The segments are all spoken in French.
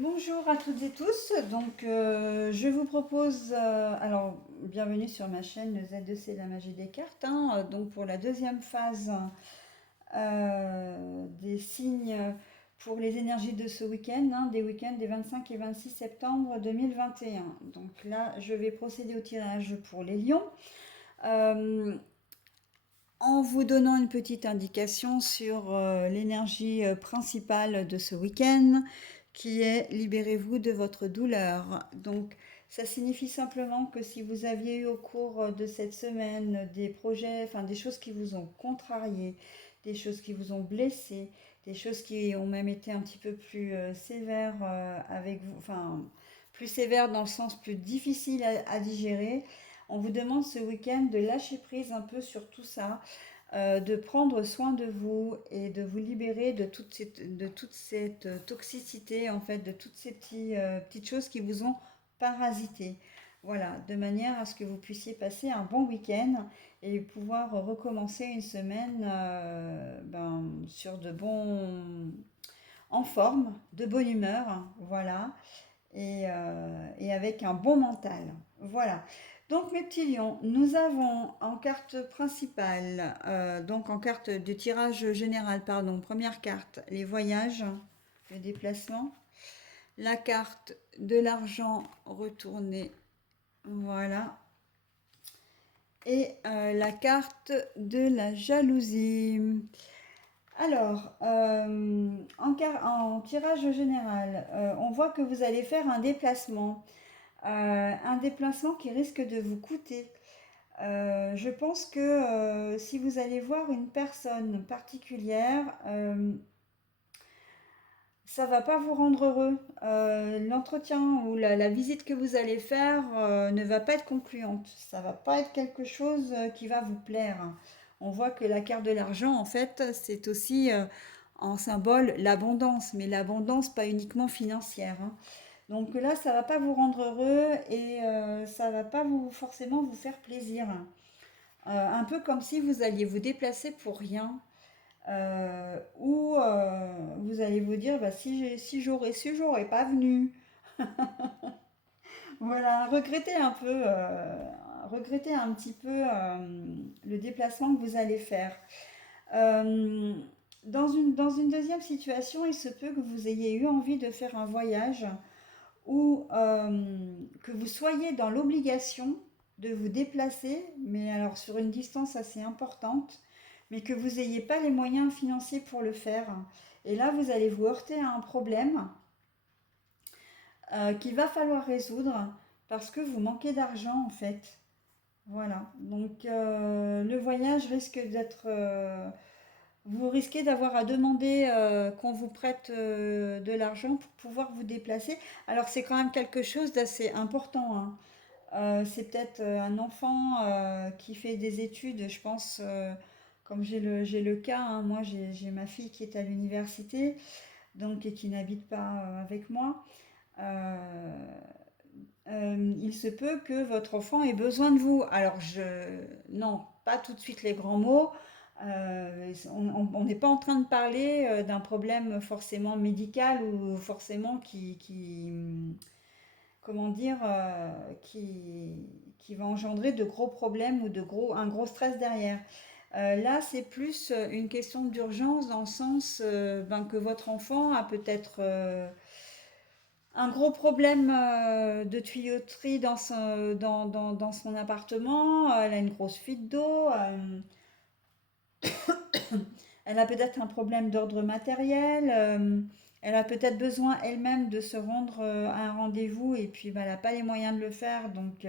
Bonjour à toutes et tous. Je vous propose, alors, bienvenue sur ma chaîne Z2C La Magie des Cartes, hein. Donc, pour la deuxième phase des signes pour les énergies de ce week-end, hein, des week-ends des 25 et 26 septembre 2021. Donc, là, je vais procéder au tirage pour les lions. Euh, En vous donnant une petite indication sur l'énergie principale de ce week-end, qui est libérez-vous de votre douleur. Donc, ça signifie simplement que si vous aviez eu au cours de cette semaine des projets, enfin des choses qui vous ont contrarié, des choses qui vous ont blessé, des choses qui ont même été un petit peu plus sévères avec vous, enfin plus sévères dans le sens plus difficile à digérer, on vous demande ce week-end de lâcher prise un peu sur tout ça, de prendre soin de vous et de vous libérer de toute cette toxicité, en fait, de toutes ces petites choses qui vous ont parasité. Voilà, de manière à ce que vous puissiez passer un bon week-end et pouvoir recommencer une semaine sur de bons, en forme, de bonne humeur, voilà, et avec un bon mental. Voilà. Donc mes petits lions, nous avons en carte principale, donc en carte de tirage général, pardon, première carte, les voyages, le déplacement, la carte de l'argent retourné, voilà, et la carte de la jalousie. Alors, en tirage général, on voit que vous allez faire un déplacement qui risque de vous coûter. Je pense que si vous allez voir une personne particulière, ça va pas vous rendre heureux. L'entretien ou la visite que vous allez faire ne va pas être concluante. Ça va pas être quelque chose qui va vous plaire. On voit que la carte de l'argent, en fait, c'est aussi en symbole l'abondance, mais l'abondance pas uniquement financière, hein. Donc là, ça va pas vous rendre heureux et ça va pas vous forcément vous faire plaisir. Un peu comme si vous alliez vous déplacer pour rien, ou vous allez vous dire, bah, si j'aurais pas venu. Voilà, regretter un petit peu le déplacement que vous allez faire. Euh, dans une deuxième situation, il se peut que vous ayez eu envie de faire un voyage ou que vous soyez dans l'obligation de vous déplacer, mais alors sur une distance assez importante, mais que vous n'ayez pas les moyens financiers pour le faire. Et là, vous allez vous heurter à un problème qu'il va falloir résoudre parce que vous manquez d'argent en fait. Voilà. Donc le voyage risque d'être... vous risquez d'avoir à demander qu'on vous prête de l'argent pour pouvoir vous déplacer. Alors c'est quand même quelque chose d'assez important, hein. C'est peut-être un enfant qui fait des études, je pense, comme j'ai le cas, hein. Moi j'ai ma fille qui est à l'université, donc et qui n'habite pas avec moi. Euh, il se peut que votre enfant ait besoin de vous. Non, pas tout de suite les grands mots. On n'est pas en train de parler d'un problème forcément médical ou forcément comment dire, qui va engendrer de gros problèmes ou un gros stress derrière. Là, c'est plus une question d'urgence dans le sens que votre enfant a peut-être un gros problème de tuyauterie dans son appartement. Elle a une grosse fuite d'eau. Elle a peut-être un problème d'ordre matériel. Elle a peut-être besoin elle-même de se rendre à un rendez-vous et puis bah, elle n'a pas les moyens de le faire. Donc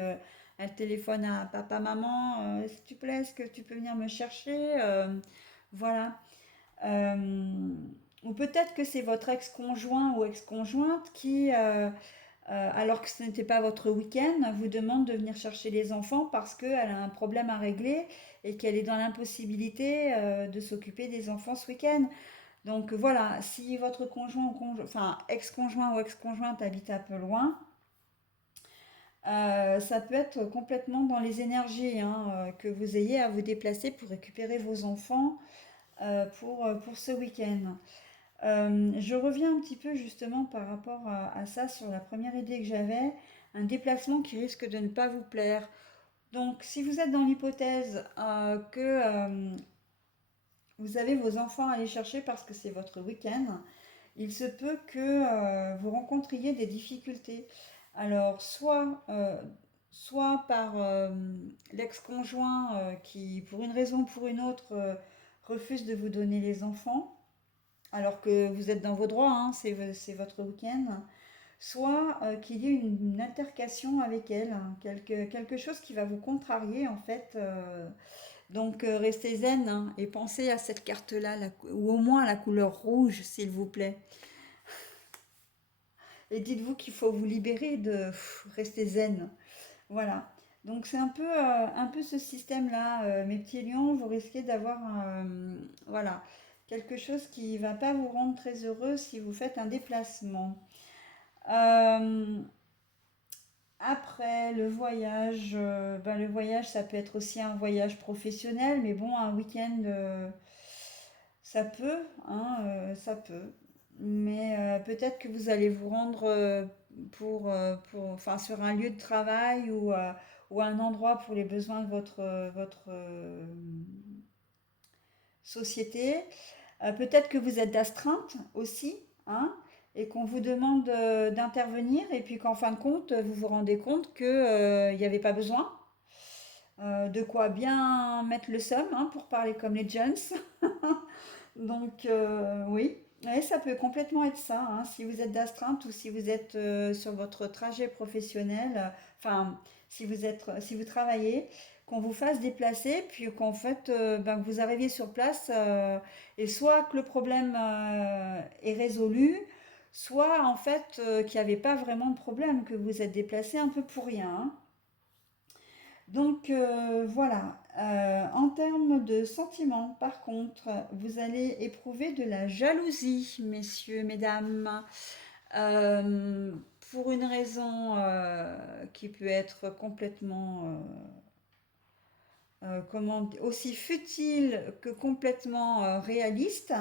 elle téléphone à papa, maman, s'il te plaît, est-ce que tu peux venir me chercher? Voilà. Euh, ou peut-être que c'est votre ex-conjoint ou ex-conjointe qui, alors que ce n'était pas votre week-end, vous demande de venir chercher les enfants parce qu'elle a un problème à régler et qu'elle est dans l'impossibilité de s'occuper des enfants ce week-end. Donc voilà, si votre enfin ex-conjoint ou ex-conjointe habite un peu loin, ça peut être complètement dans les énergies, hein, que vous ayez à vous déplacer pour récupérer vos enfants pour ce week-end. Je reviens un petit peu justement par rapport à ça sur la première idée que j'avais, un déplacement qui risque de ne pas vous plaire. Donc, si vous êtes dans l'hypothèse que vous avez vos enfants à aller chercher parce que c'est votre week-end, il se peut que vous rencontriez des difficultés. Alors, soit par l'ex-conjoint qui, pour une raison ou pour une autre, refuse de vous donner les enfants, alors que vous êtes dans vos droits, hein, c'est votre week-end, soit qu'il y ait une altercation avec elle, hein, quelque chose qui va vous contrarier en fait. Donc restez zen, hein, et pensez à cette carte-là, ou au moins à la couleur rouge, s'il vous plaît. Et dites-vous qu'il faut vous libérer de rester zen. Voilà. Donc c'est un peu ce système-là, mes petits lions. Vous risquez d'avoir voilà, quelque chose qui ne va pas vous rendre très heureux si vous faites un déplacement. Euh, Après, le voyage, ça peut être aussi un voyage professionnel, mais bon, un week-end, ça peut, hein, ça peut. Mais peut-être que vous allez vous rendre enfin, sur un lieu de travail ou un endroit pour les besoins de votre société. Peut-être que vous êtes d'astreinte aussi, hein, et qu'on vous demande d'intervenir, et puis qu'en fin de compte, vous vous rendez compte qu'il n'y avait pas besoin. De quoi bien mettre le seum, hein, pour parler comme les Jones. Donc, oui. Ouais, ça peut complètement être ça, hein, si vous êtes d'astreinte ou si vous êtes sur votre trajet professionnel, enfin, si vous travaillez, qu'on vous fasse déplacer, puis qu'en fait, ben, vous arriviez sur place, et soit que le problème est résolu, soit en fait qu'il n'y avait pas vraiment de problème, que vous êtes déplacé un peu pour rien, hein. Donc voilà. En termes de sentiments, par contre, vous allez éprouver de la jalousie, messieurs, mesdames, euh, pour une raison qui peut être complètement, aussi futile que complètement réaliste.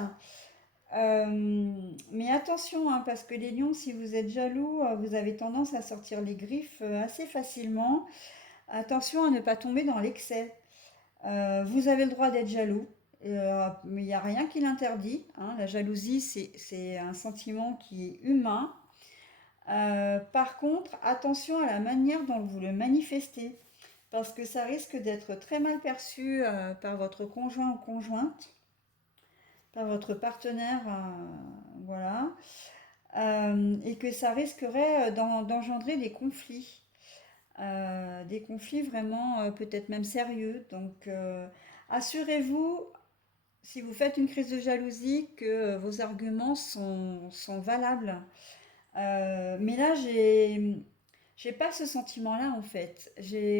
Mais attention, hein, parce que les lions, si vous êtes jaloux, vous avez tendance à sortir les griffes assez facilement. Attention à ne pas tomber dans l'excès. Vous avez le droit d'être jaloux, mais il n'y a rien qui l'interdit, hein. La jalousie, c'est un sentiment qui est humain. Par contre, attention à la manière dont vous le manifestez, parce que ça risque d'être très mal perçu par votre conjoint ou conjointe, par votre partenaire, voilà, et que ça risquerait d'engendrer des conflits vraiment peut-être même sérieux. Donc, assurez-vous, si vous faites une crise de jalousie, que vos arguments sont valables. Mais là, j'ai pas ce sentiment-là en fait.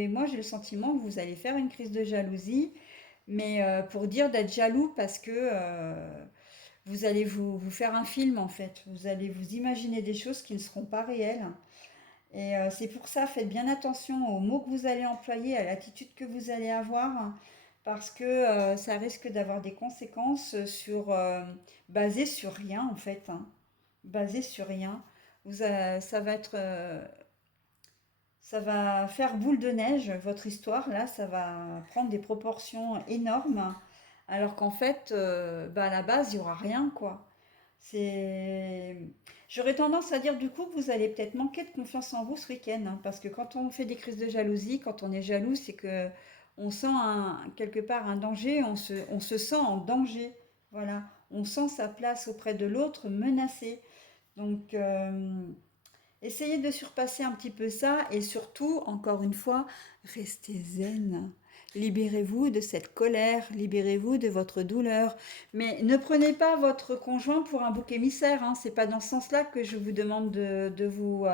Moi, j'ai le sentiment que vous allez faire une crise de jalousie, mais pour dire d'être jaloux parce que vous allez vous faire un film en fait. Vous allez vous imaginer des choses qui ne seront pas réelles. Et c'est pour ça, faites bien attention aux mots que vous allez employer, à l'attitude que vous allez avoir, hein, parce que ça risque d'avoir des conséquences basées sur rien en fait, hein. Basées sur rien. Ça va être, ça va faire boule de neige, votre histoire, là, ça va prendre des proportions énormes, alors qu'en fait, bah, à la base, il n'y aura rien, quoi. C'est... J'aurais tendance à dire du coup que vous allez peut-être manquer de confiance en vous ce week-end, hein, parce que quand on fait des crises de jalousie, quand on est jaloux, c'est que on sent quelque part un danger, on se sent en danger, voilà. On sent sa place auprès de l'autre menacée. Donc, essayez de surpasser un petit peu ça et surtout, encore une fois, restez zen. Libérez-vous de cette colère, libérez-vous de votre douleur. Mais ne prenez pas votre conjoint pour un bouc émissaire, hein. C'est pas dans ce sens-là que je vous demande de vous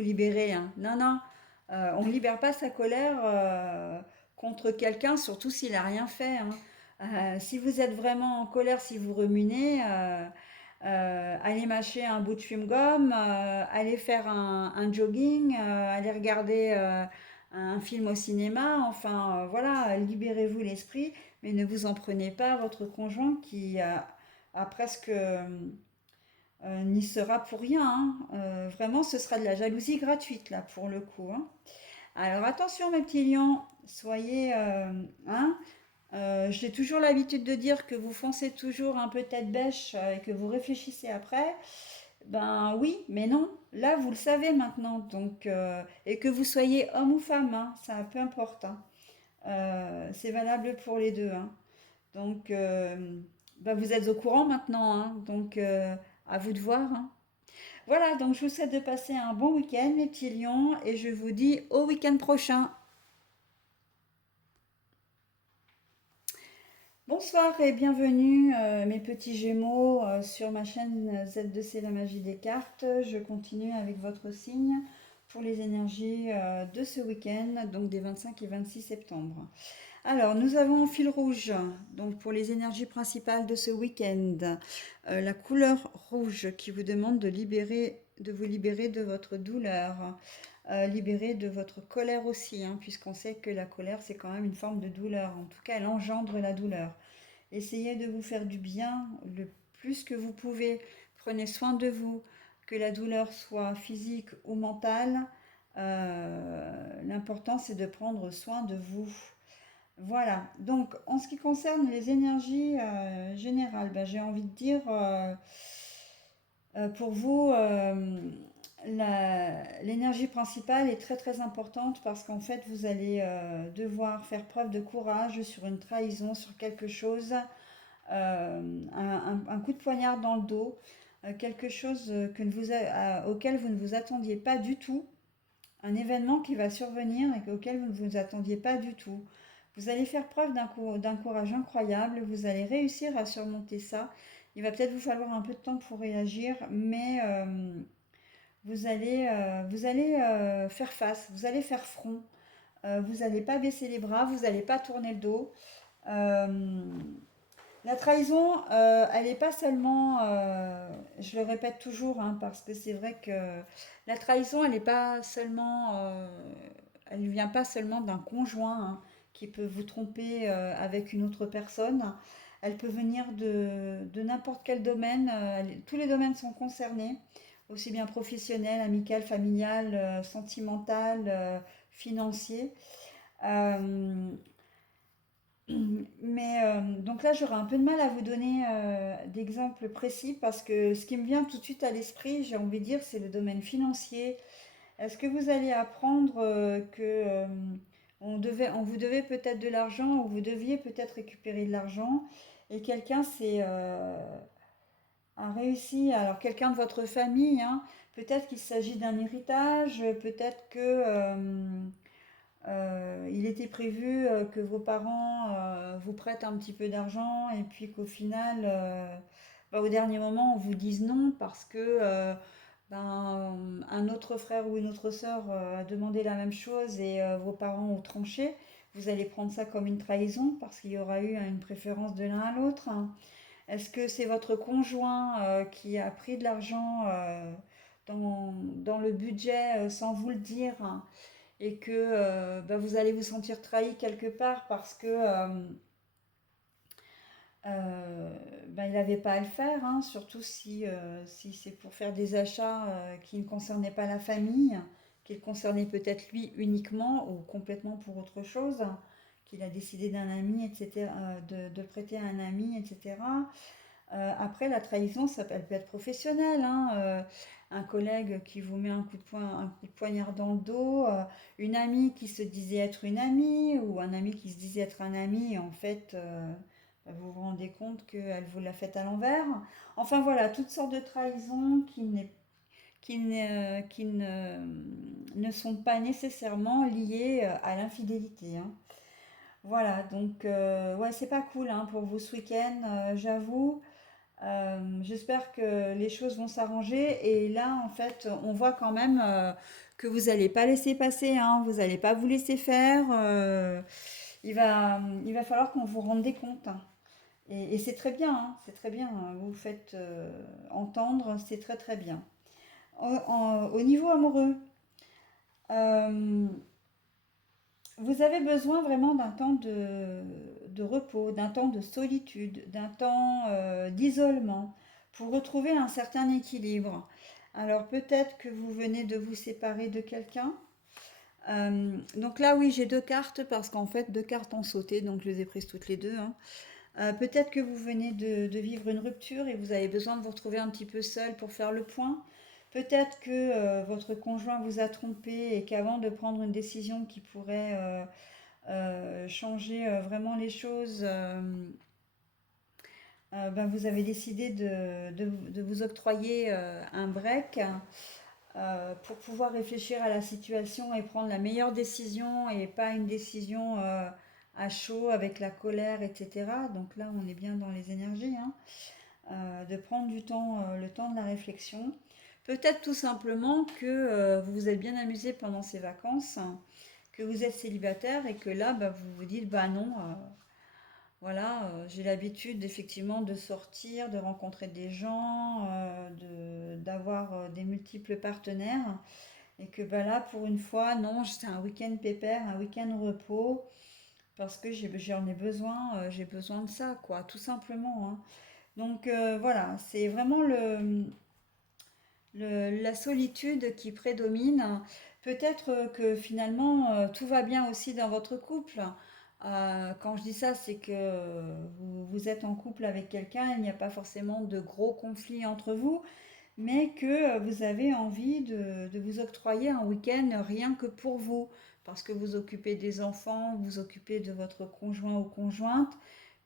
libérer, hein. Non, non. On ne libère pas sa colère contre quelqu'un, surtout s'il n'a rien fait, hein. Si vous êtes vraiment en colère, si vous ruminez, aller mâcher un bout de chewing-gum, aller faire un jogging, aller regarder un film au cinéma, enfin voilà, libérez-vous l'esprit, mais ne vous en prenez pas à votre conjoint qui presque n'y sera pour rien, hein. Vraiment, ce sera de la jalousie gratuite là pour le coup, hein. Alors attention mes petits lions, soyez, hein, j'ai toujours l'habitude de dire que vous foncez toujours un peu tête bêche et que vous réfléchissez après. Ben oui, mais non. Là, vous le savez maintenant. Donc, et que vous soyez homme ou femme, hein, ça peu importe, hein. C'est valable pour les deux, hein. Donc, ben, vous êtes au courant maintenant, hein. Donc, à vous de voir, hein. Voilà, donc je vous souhaite de passer un bon week-end, mes petits lions, et je vous dis au week-end prochain. Bonsoir et bienvenue mes petits Gémeaux sur ma chaîne Z2C La Magie des Cartes. Je continue avec votre signe pour les énergies de ce week-end, donc des 25 et 26 septembre. Alors, nous avons fil rouge, donc pour les énergies principales de ce week-end, la couleur rouge qui vous demande de vous libérer de votre douleur, libérer de votre colère aussi, hein, puisqu'on sait que la colère c'est quand même une forme de douleur. En tout cas, elle engendre la douleur. Essayez de vous faire du bien le plus que vous pouvez. Prenez soin de vous, que la douleur soit physique ou mentale. L'important, c'est de prendre soin de vous. Voilà. Donc, en ce qui concerne les énergies générales, ben, j'ai envie de dire, pour vous, l'énergie principale est très très importante parce qu'en fait, vous allez devoir faire preuve de courage sur une trahison, sur quelque chose, un coup de poignard dans le dos, quelque chose auquel vous ne vous attendiez pas du tout, un événement qui va survenir et auquel vous ne vous attendiez pas du tout. Vous allez faire preuve d'un courage incroyable, vous allez réussir à surmonter ça. Il va peut-être vous falloir un peu de temps pour réagir, mais vous allez faire face, vous allez faire front, vous n'allez pas baisser les bras, vous n'allez pas tourner le dos. Euh, la trahison, elle n'est pas seulement, je le répète toujours, hein, parce que c'est vrai que la trahison, elle n'est pas seulement, elle ne vient pas seulement d'un conjoint hein, qui peut vous tromper avec une autre personne. Elle peut venir de n'importe quel domaine. Tous les domaines sont concernés, aussi bien professionnel, amical, familial, sentimental, financier. Euh, mais donc là, j'aurais un peu de mal à vous donner d'exemples précis parce que ce qui me vient tout de suite à l'esprit, j'ai envie de dire, c'est le domaine financier. Est-ce que vous allez apprendre que on vous devait peut-être de l'argent ou vous deviez peut-être récupérer de l'argent et quelqu'un a réussi, alors quelqu'un de votre famille, hein, peut-être qu'il s'agit d'un héritage, peut-être que il était prévu que vos parents vous prêtent un petit peu d'argent et puis qu'au final, bah, au dernier moment, on vous dise non parce que ben, un autre frère ou une autre sœur a demandé la même chose et vos parents ont tranché. Vous allez prendre ça comme une trahison parce qu'il y aura eu une préférence de l'un à l'autre, hein. Est-ce que c'est votre conjoint qui a pris de l'argent dans le budget sans vous le dire, hein, et que bah, vous allez vous sentir trahi quelque part parce que bah, il n'avait pas à le faire, hein, surtout si c'est pour faire des achats qui ne concernaient pas la famille, qui le concernaient peut-être lui uniquement ou complètement pour autre chose, qu'il a décidé d'un ami, etc., de prêter à un ami, etc. Après, la trahison, elle peut être professionnelle, hein, un collègue qui vous met un coup de poignard dans le dos, une amie qui se disait être une amie, ou un ami qui se disait être un ami, et en fait, bah, vous vous rendez compte qu'elle vous l'a fait à l'envers. Enfin voilà, toutes sortes de trahisons qui ne sont pas nécessairement liées à l'infidélité, hein. Voilà, donc ouais, c'est pas cool hein, pour vous ce week-end, j'avoue. J'espère que les choses vont s'arranger. Et là, en fait, on voit quand même que vous n'allez pas laisser passer, hein, vous n'allez pas vous laisser faire. Il va falloir qu'on vous rende des comptes, hein. Et c'est très bien, hein, c'est très bien, hein. Vous vous faites entendre, c'est très très bien. Au niveau amoureux, euh, vous avez besoin vraiment d'un temps de repos, d'un temps de solitude, d'un temps d'isolement, pour retrouver un certain équilibre. Alors peut-être que vous venez de vous séparer de quelqu'un. Donc là, oui, j'ai deux cartes parce qu'en fait, deux cartes ont sauté, donc je les ai prises toutes les deux, hein. Peut-être que vous venez de vivre une rupture et vous avez besoin de vous retrouver un petit peu seul pour faire le point. Peut-être que votre conjoint vous a trompé et qu'avant de prendre une décision qui pourrait changer vraiment les choses, ben, vous avez décidé de vous octroyer un break pour pouvoir réfléchir à la situation et prendre la meilleure décision et pas une décision à chaud avec la colère, etc. Donc là, on est bien dans les énergies, hein. De prendre du temps, le temps de la réflexion. Peut-être tout simplement que vous vous êtes bien amusé pendant ces vacances, hein, que vous êtes célibataire et que là, bah, vous vous dites, bah non, voilà, j'ai l'habitude effectivement de sortir, de rencontrer des gens, d'avoir des multiples partenaires. Et que bah là, pour une fois, non, c'est un week-end pépère, un week-end repos, parce que j'en ai besoin, j'ai besoin de ça, quoi, tout simplement, hein. Donc voilà, c'est vraiment la solitude qui prédomine. Peut-être que finalement tout va bien aussi dans votre couple. Quand je dis ça, c'est que vous êtes en couple avec quelqu'un, il n'y a pas forcément de gros conflits entre vous, mais que vous avez envie de vous octroyer un week-end rien que pour vous, parce que vous occupez des enfants, vous occupez de votre conjoint ou conjointe.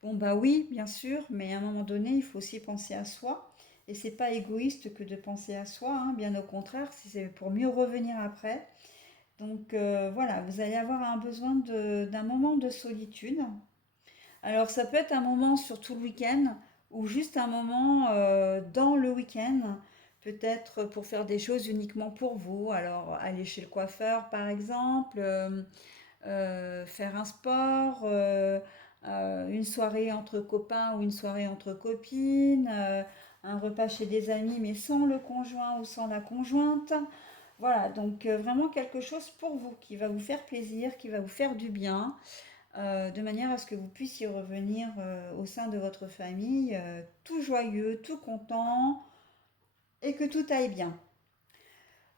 Bon bah oui, bien sûr, mais à un moment donné, il faut aussi penser à soi. Et c'est pas égoïste que de penser à soi, hein, bien au contraire, c'est pour mieux revenir après. Donc voilà, vous allez avoir un besoin d'un moment de solitude. Alors ça peut être un moment sur tout le week-end ou juste un moment dans le week-end, peut-être pour faire des choses uniquement pour vous. Alors aller chez le coiffeur par exemple, faire un sport, une soirée entre copains ou une soirée entre copines, un repas chez des amis mais sans le conjoint ou sans la conjointe. Voilà, donc vraiment quelque chose pour vous qui va vous faire plaisir, qui va vous faire du bien, de manière à ce que vous puissiez revenir au sein de votre famille tout joyeux, tout content et que tout aille bien.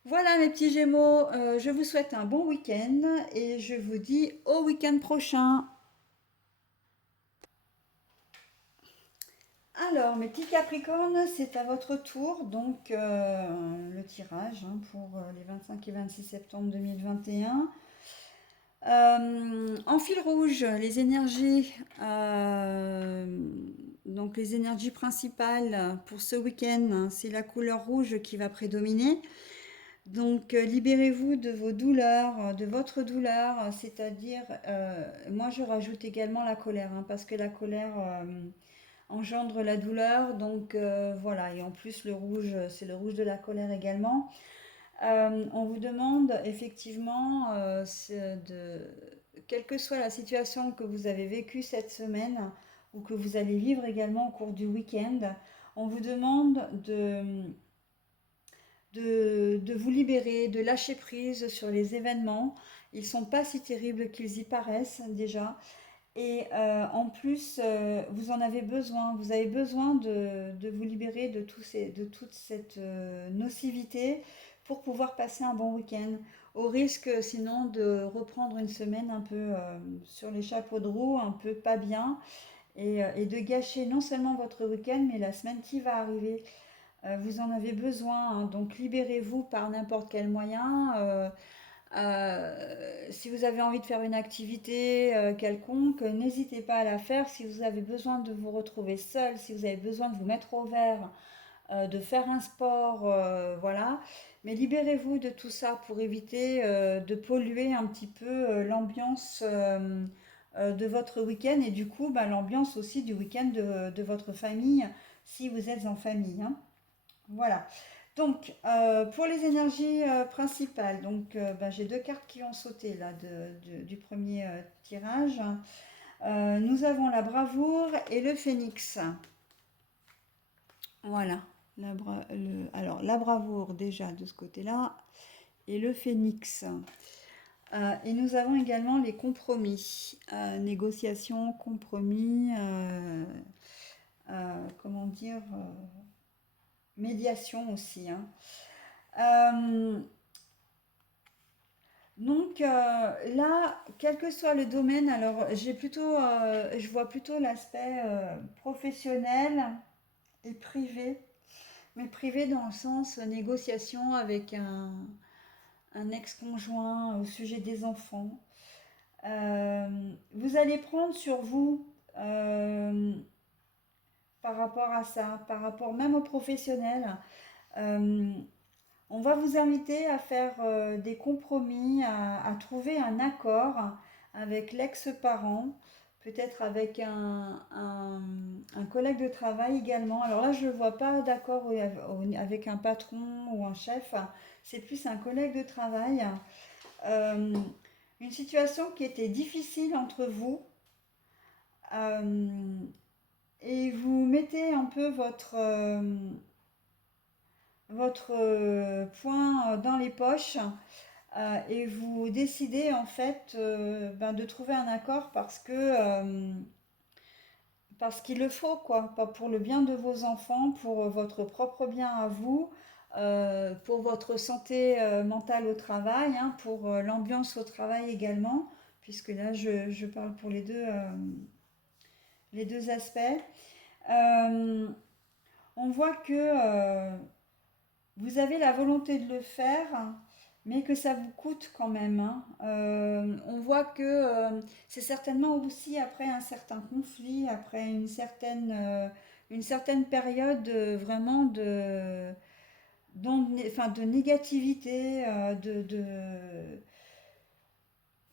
Voilà mes petits Gémeaux, je vous souhaite un bon week-end et je vous dis au week-end prochain. Alors mes petits Capricornes, c'est à votre tour, donc le tirage hein, pour les 25 et 26 septembre 2021. En fil rouge, les énergies, donc les énergies principales pour ce week-end, hein, c'est la couleur rouge qui va prédominer. Donc libérez-vous de vos douleurs, de votre douleur, c'est-à-dire, moi je rajoute également la colère, hein, parce que la colère engendre la douleur, donc voilà, et en plus le rouge, c'est le rouge de la colère également. On vous demande effectivement, quelle que soit la situation que vous avez vécue cette semaine ou que vous allez vivre également au cours du week-end, on vous demande de vous libérer, de lâcher prise sur les événements. Ils ne sont pas si terribles qu'ils y paraissent déjà. Et en plus, vous en avez besoin. Vous avez besoin de vous libérer de toute cette nocivité pour pouvoir passer un bon week-end. Au risque sinon de reprendre une semaine un peu sur les chapeaux de roue, un peu pas bien, et de gâcher non seulement votre week-end, mais la semaine qui va arriver. Vous en avez besoin, hein, donc libérez-vous par n'importe quel moyen. Si vous avez envie de faire une activité quelconque, n'hésitez pas à la faire. Si vous avez besoin de vous retrouver seul, si vous avez besoin de vous mettre au vert, de faire un sport, voilà. Mais libérez-vous de tout ça pour éviter de polluer un petit peu l'ambiance de votre week-end et du coup bah, l'ambiance aussi du week-end de votre famille si vous êtes en famille, hein. Voilà. Donc, pour les énergies principales, donc ben, j'ai deux cartes qui ont sauté là du premier tirage. Nous avons la bravoure et le phénix. Voilà. Alors, la bravoure déjà de ce côté-là et le phénix. Et nous avons également les compromis, négociations, compromis, comment dire, médiation aussi, hein. Euh, donc là, quel que soit le domaine, alors je vois plutôt l'aspect professionnel et privé, mais privé dans le sens négociation avec un ex-conjoint au sujet des enfants. Euh, Vous allez prendre sur vous par rapport à ça, par rapport même aux professionnels. Euh, on va vous inviter à faire des compromis, à trouver un accord avec l'ex-parent, peut-être avec un collègue de travail également. Alors là, je ne vois pas d'accord avec un patron ou un chef, c'est plus un collègue de travail. Euh, une situation qui était difficile entre vous, euh, et vous mettez un peu votre point dans les poches, et vous décidez en fait de trouver un accord parce qu'il le faut, quoi, pas pour le bien de vos enfants, pour votre propre bien à vous, pour votre santé mentale au travail, hein, pour l'ambiance au travail également, puisque là je parle pour les deux aspects. Euh, on voit que vous avez la volonté de le faire, mais que ça vous coûte quand même, hein. On voit que c'est certainement aussi après un certain conflit, après une certaine période vraiment enfin, de négativité,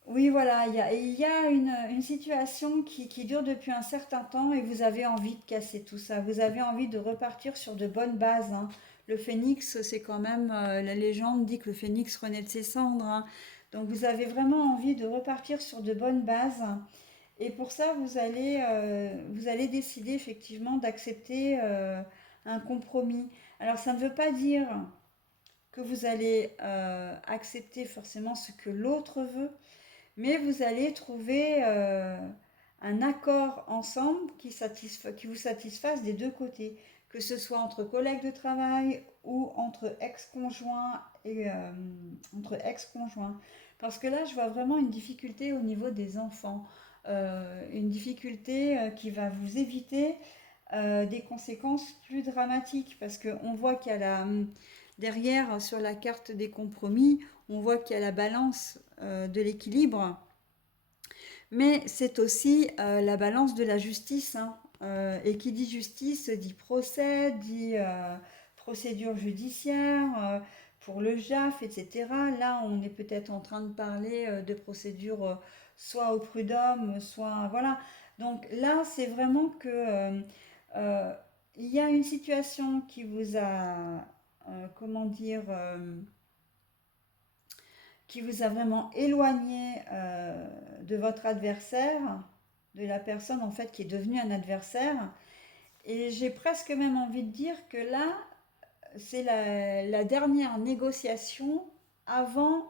oui, voilà, il y a une situation qui dure depuis un certain temps et vous avez envie de casser tout ça. Vous avez envie de repartir sur de bonnes bases, hein. Le phénix, c'est quand même, la légende dit que le phénix renaît de ses cendres, hein. Donc vous avez vraiment envie de repartir sur de bonnes bases. Et pour ça, vous allez décider effectivement d'accepter un compromis. Alors ça ne veut pas dire que vous allez accepter forcément ce que l'autre veut, mais vous allez trouver un accord ensemble qui vous satisfasse des deux côtés, que ce soit entre collègues de travail ou entre ex-conjoints et entre ex-conjoints. Parce que là, je vois vraiment une difficulté au niveau des enfants, une difficulté qui va vous éviter des conséquences plus dramatiques, parce qu'on voit qu'il y a derrière, sur la carte des compromis, on voit qu'il y a la balance de l'équilibre, mais c'est aussi la balance de la justice, hein. Et qui dit justice dit procès, dit procédure judiciaire pour le JAF, etc. Là, on est peut-être en train de parler de procédure soit au prud'homme, soit... Voilà. Donc là, c'est vraiment que euh, il y a une situation qui vous a, comment dire, qui vous a vraiment éloigné de votre adversaire, de la personne en fait qui est devenue un adversaire. Et j'ai presque même envie de dire que là, c'est la dernière négociation avant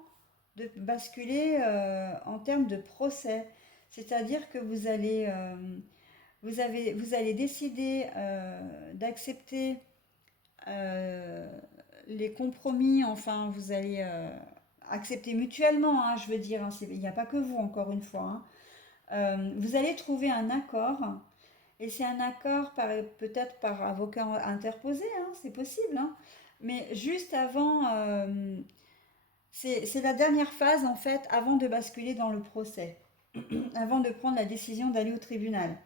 de basculer en termes de procès. C'est-à-dire que vous allez décider d'accepter euh, les compromis, enfin, vous allez accepter mutuellement, hein, je veux dire, hein, il n'y a pas que vous, encore une fois, hein. Vous allez trouver un accord, et c'est un accord peut-être par avocat interposé, hein, c'est possible, hein, mais juste avant, c'est la dernière phase, en fait, avant de basculer dans le procès, avant de prendre la décision d'aller au tribunal.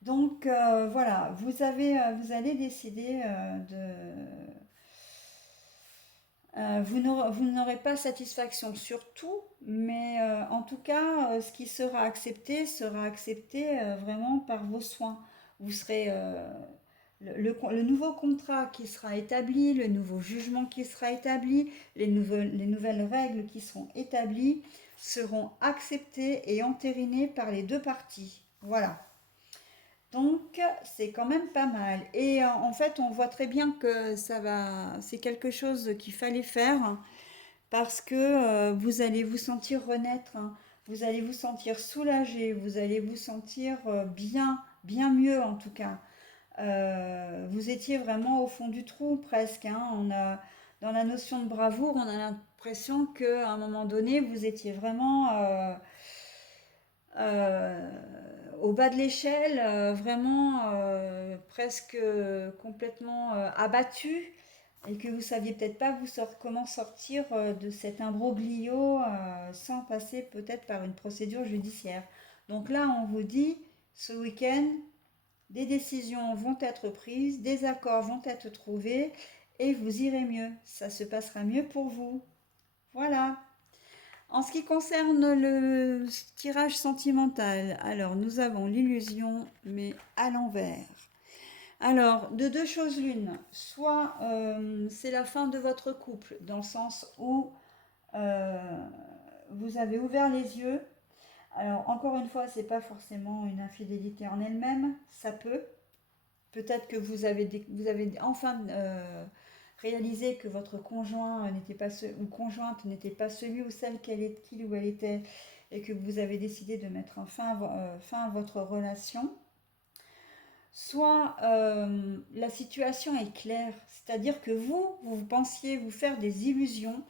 Donc voilà, vous allez décider vous n'aurez pas satisfaction sur tout, mais en tout cas, ce qui sera accepté vraiment par vos soins. Vous serez le nouveau contrat qui sera établi, le nouveau jugement qui sera établi, les nouvelles règles qui seront établies seront acceptées et entérinées par les deux parties. Voilà. Donc, c'est quand même pas mal. Et en fait, on voit très bien que c'est quelque chose qu'il fallait faire, parce que vous allez vous sentir renaître, hein. Vous allez vous sentir soulagé, vous allez vous sentir bien, bien mieux en tout cas. Vous étiez vraiment au fond du trou presque, hein. Dans la notion de bravoure, on a l'impression qu'à un moment donné, vous étiez vraiment euh, au bas de l'échelle, vraiment presque complètement abattu et que vous saviez peut-être pas comment sortir de cet imbroglio sans passer peut-être par une procédure judiciaire. Donc là, on vous dit, ce week-end, des décisions vont être prises, des accords vont être trouvés et vous irez mieux. Ça se passera mieux pour vous. Voilà. En ce qui concerne le tirage sentimental, alors nous avons l'illusion, mais à l'envers. Alors, de deux choses l'une, soit c'est la fin de votre couple, dans le sens où euh, vous avez ouvert les yeux. Alors, encore une fois, c'est pas forcément une infidélité en elle-même, ça peut. Peut-être que vous avez enfin réalisé que votre conjoint n'était pas ou conjointe n'était pas celui ou celle qu'il ou elle était et que vous avez décidé de mettre fin à votre relation. Soit la situation est claire, c'est-à-dire que vous pensiez vous faire des illusions,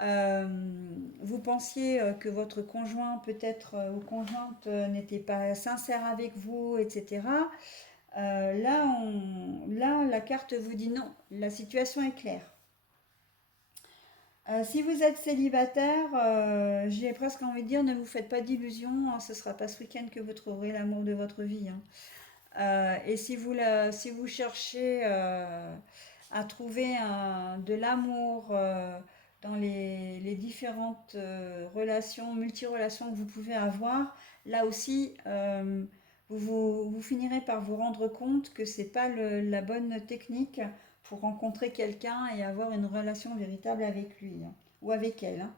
euh, vous pensiez que votre conjoint peut-être ou conjointe n'était pas sincère avec vous, etc. Là, la carte vous dit non, la situation est claire. Si vous êtes célibataire, j'ai presque envie de dire ne vous faites pas d'illusions, hein, ce ne sera pas ce week-end que vous trouverez l'amour de votre vie, hein. Et si vous cherchez à trouver de l'amour dans les différentes relations, multirelations que vous pouvez avoir, là aussi, vous finirez par vous rendre compte que c'est pas la bonne technique pour rencontrer quelqu'un et avoir une relation véritable avec lui, hein, ou avec elle, hein.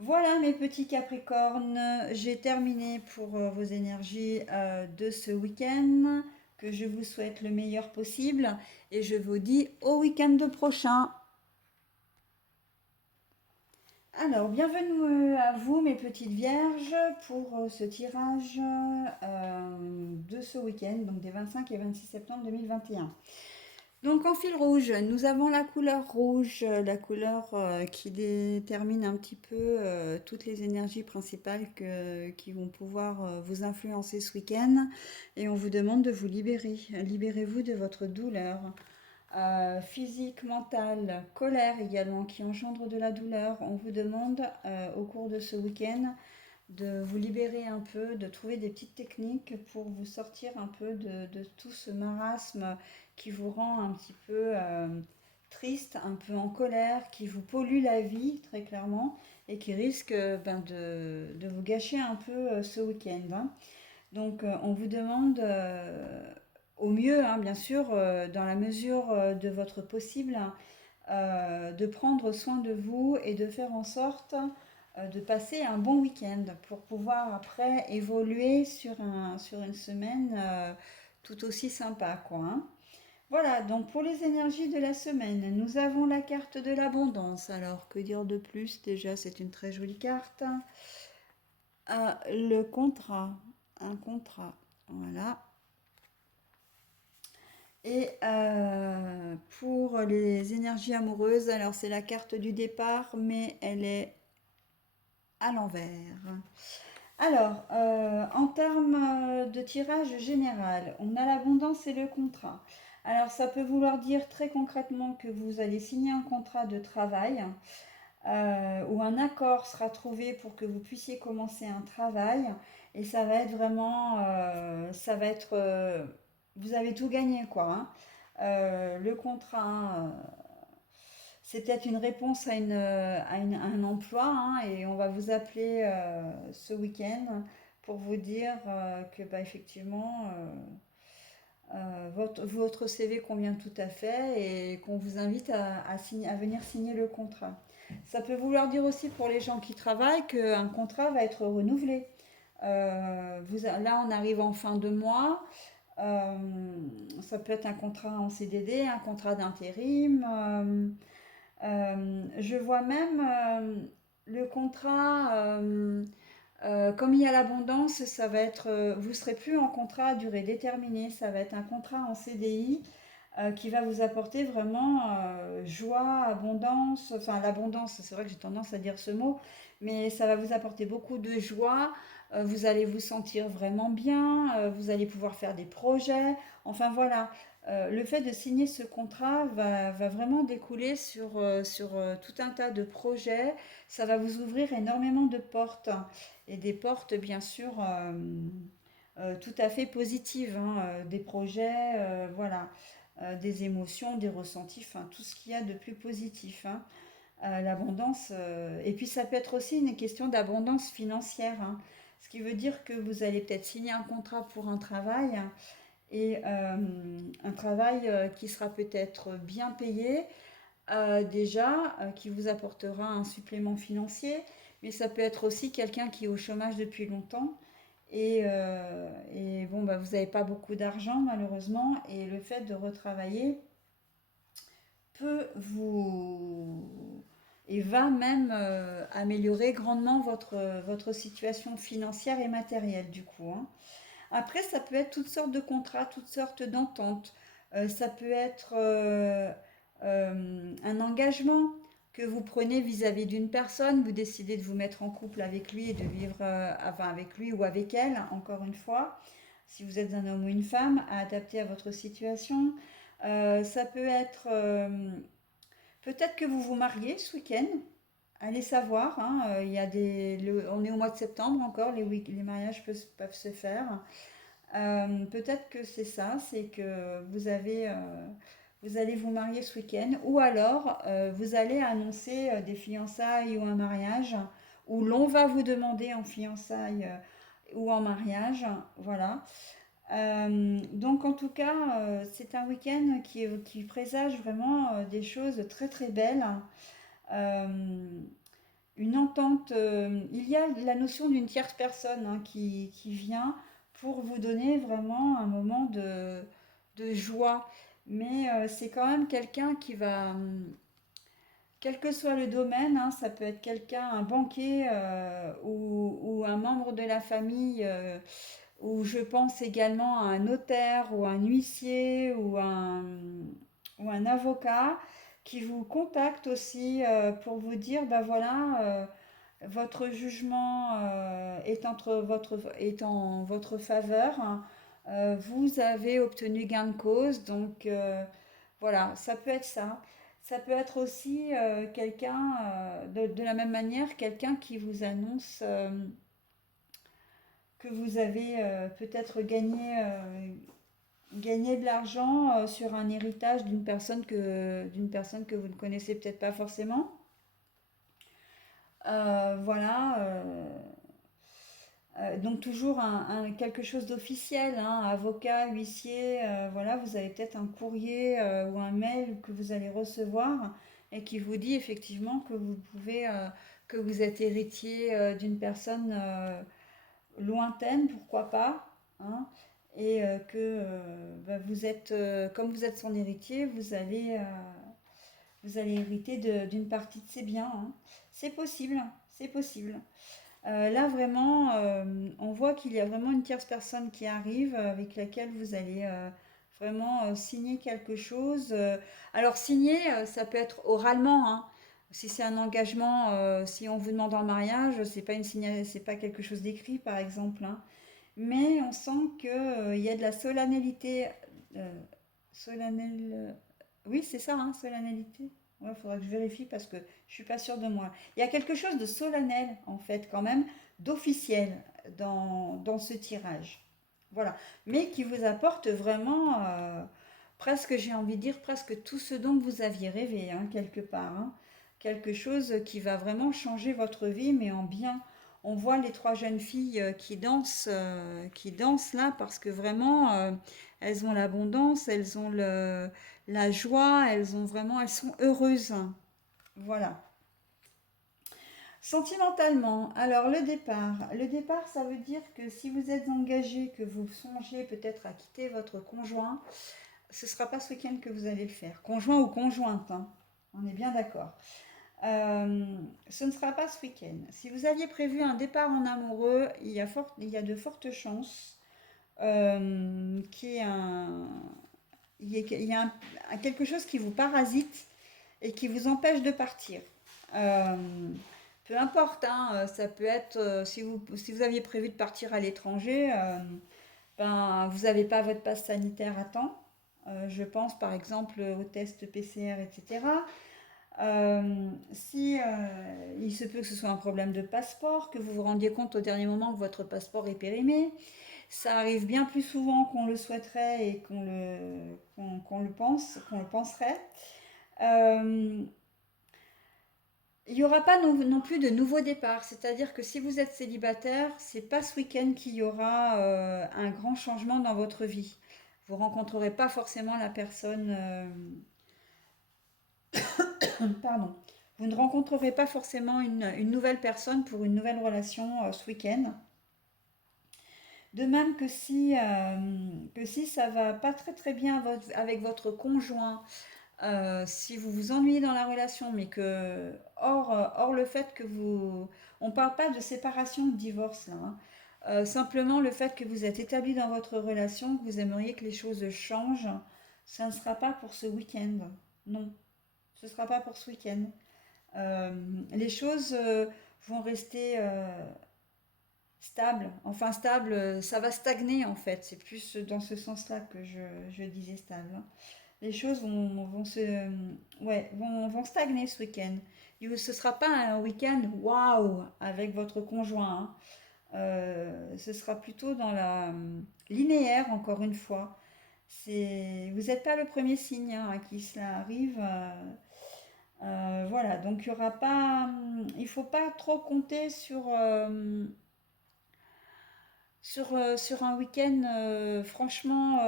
Voilà mes petits Capricornes, j'ai terminé pour vos énergies de ce week-end, que je vous souhaite le meilleur possible et je vous dis au week-end prochain. Alors, bienvenue à vous mes petites vierges pour ce tirage de ce week-end, donc des 25 et 26 septembre 2021. Donc en fil rouge, nous avons la couleur rouge, la couleur qui détermine un petit peu toutes les énergies principales qui vont pouvoir vous influencer ce week-end. Et on vous demande de vous libérer. Libérez-vous de votre douleur physique, mentale, colère également, qui engendre de la douleur. On vous demande au cours de ce week-end de vous libérer un peu, de trouver des petites techniques pour vous sortir un peu de tout ce marasme qui vous rend un petit peu triste, un peu en colère, qui vous pollue la vie très clairement et qui risque de vous gâcher un peu ce week-end, hein. Donc on vous demande au mieux, hein, bien sûr, dans la mesure de votre possible, de prendre soin de vous et de faire en sorte de passer un bon week-end pour pouvoir après évoluer sur une semaine tout aussi sympa, quoi, hein. Voilà, donc pour les énergies de la semaine, nous avons la carte de l'abondance. Alors, que dire de plus? Déjà, c'est une très jolie carte. Le contrat, un contrat, voilà. Et pour les énergies amoureuses, alors c'est la carte du départ, mais elle est à l'envers. Alors, en termes de tirage général, on a l'abondance et le contrat. Alors, ça peut vouloir dire très concrètement que vous allez signer un contrat de travail où un accord sera trouvé pour que vous puissiez commencer un travail. Et ça va être vraiment, vous avez tout gagné, quoi, hein. Le contrat, hein, c'est peut-être une réponse à un emploi, hein, et on va vous appeler ce week-end pour vous dire que bah, effectivement votre CV convient tout à fait et qu'on vous invite à venir signer le contrat. Ça peut vouloir dire aussi pour les gens qui travaillent qu'un contrat va être renouvelé. Là, on arrive en fin de mois. Ça peut être un contrat en CDD, un contrat d'intérim. Je vois même le contrat, comme il y a l'abondance, ça va être, vous ne serez plus en contrat à durée déterminée, ça va être un contrat en CDI qui va vous apporter vraiment joie, abondance, enfin l'abondance, c'est vrai que j'ai tendance à dire ce mot, mais ça va vous apporter beaucoup de joie, vous allez vous sentir vraiment bien, vous allez pouvoir faire des projets, enfin voilà. Le fait de signer ce contrat va vraiment découler sur tout un tas de projets. Ça va vous ouvrir énormément de portes et des portes bien sûr tout à fait positives, hein, des projets, voilà, des émotions, des ressentis, enfin tout ce qu'il y a de plus positif, hein. L'abondance, et puis ça peut être aussi une question d'abondance financière, hein. Ce qui veut dire que vous allez peut-être signer un contrat pour un travail et un travail qui sera peut-être bien payé déjà, qui vous apportera un supplément financier, mais ça peut être aussi quelqu'un qui est au chômage depuis longtemps et bon, bah, vous n'avez pas beaucoup d'argent malheureusement et le fait de retravailler peut vous et va même améliorer grandement votre situation financière et matérielle du coup, hein. Après, ça peut être toutes sortes de contrats, toutes sortes d'ententes. Ça peut être un engagement que vous prenez vis-à-vis d'une personne. Vous décidez de vous mettre en couple avec lui et de vivre enfin, avec lui ou avec elle, encore une fois. Si vous êtes un homme ou une femme, à adapter à votre situation. Ça peut être peut-être que vous vous mariez ce week-end. Allez savoir, hein, il y a on est au mois de septembre encore, les mariages peuvent se faire. Peut-être que c'est ça, c'est que vous allez vous marier ce week-end, ou alors vous allez annoncer des fiançailles ou un mariage, ou l'on va vous demander en fiançailles ou en mariage, voilà. Donc en tout cas, c'est un week-end qui présage vraiment des choses très très belles. Euh, une entente, il y a la notion d'une tierce personne hein, qui vient pour vous donner vraiment un moment de joie. Mais c'est quand même quelqu'un qui va, quel que soit le domaine, hein, ça peut être quelqu'un, un banquier ou un membre de la famille, ou je pense également à un notaire ou un huissier ou un avocat qui vous contacte aussi pour vous dire, ben voilà, votre jugement est en votre faveur, hein. Vous avez obtenu gain de cause, donc voilà, ça peut être ça. Ça peut être aussi quelqu'un, de la même manière, quelqu'un qui vous annonce que vous avez peut-être gagné de l'argent sur un héritage d'une personne que vous ne connaissez peut-être pas forcément. Voilà. Donc toujours quelque chose d'officiel, hein, avocat, huissier, voilà, vous avez peut-être un courrier ou un mail que vous allez recevoir et qui vous dit effectivement que que vous êtes héritier d'une personne lointaine, pourquoi pas, hein, et que bah, comme vous êtes son héritier, vous allez hériter d'une partie de ses biens, hein. C'est possible, c'est possible. Là, vraiment, on voit qu'il y a vraiment une tierce personne qui arrive avec laquelle vous allez vraiment signer quelque chose. Alors, signer, ça peut être oralement, hein. Si c'est un engagement, si on vous demande en mariage, c'est pas quelque chose d'écrit, par exemple, hein. Mais on sent qu'il y a de la solennalité. euh, solennel, oui, c'est ça, hein, solennalité. Il faudra que je vérifie parce que je suis pas sûre de moi. Il y a quelque chose de solennel, en fait, quand même, d'officiel dans ce tirage. Voilà. Mais qui vous apporte vraiment, presque, j'ai envie de dire, presque tout ce dont vous aviez rêvé, hein, quelque part, hein. Quelque chose qui va vraiment changer votre vie, mais en bien. On voit les trois jeunes filles qui dansent là parce que vraiment, elles ont l'abondance, elles ont la joie, elles sont heureuses. Voilà. Sentimentalement, alors le départ, ça veut dire que si vous êtes engagé, que vous songez peut-être à quitter votre conjoint, ce ne sera pas ce week-end que vous allez le faire. Conjoint ou conjointe, hein. On est bien d'accord. Euh, Ce ne sera pas ce week-end. Si vous aviez prévu un départ en amoureux, il y a de fortes chances qu'il y ait il y a quelque chose qui vous parasite et qui vous empêche de partir. Euh, Peu importe, hein, ça peut être si vous aviez prévu de partir à l'étranger, ben, vous n'avez pas votre passe sanitaire à temps. Je pense par exemple au test PCR, etc. Si il se peut que ce soit un problème de passeport, que vous vous rendiez compte au dernier moment que votre passeport est périmé, ça arrive bien plus souvent qu'on le souhaiterait et qu'on le pense, qu'on le penserait. Euh, il n'y aura pas non plus de nouveau départ, c'est-à-dire que si vous êtes célibataire, c'est pas ce week-end qu'il y aura un grand changement dans votre vie. Vous rencontrerez pas forcément la personne, pardon, vous ne rencontrerez pas forcément une nouvelle personne pour une nouvelle relation ce week-end. De même que si ça va pas très très bien avec votre conjoint, si vous vous ennuyez dans la relation, mais que hors le fait que vous... On ne parle pas de séparation ou de divorce là, hein. Simplement le fait que vous êtes établi dans votre relation, que vous aimeriez que les choses changent, ça ne sera pas pour ce week-end. Non, ce ne sera pas pour ce week-end. Euh, les choses vont rester stables. Enfin, stables, ça va stagner en fait. C'est plus dans ce sens-là que je disais stable, hein. Les choses vont stagner ce week-end. Ce ne sera pas un week-end waouh avec votre conjoint, hein. Ce sera plutôt dans la linéaire, encore une fois. Vous n'êtes pas le premier signe, hein, à qui cela arrive. Voilà, donc il y aura pas, il faut pas trop compter sur un week-end franchement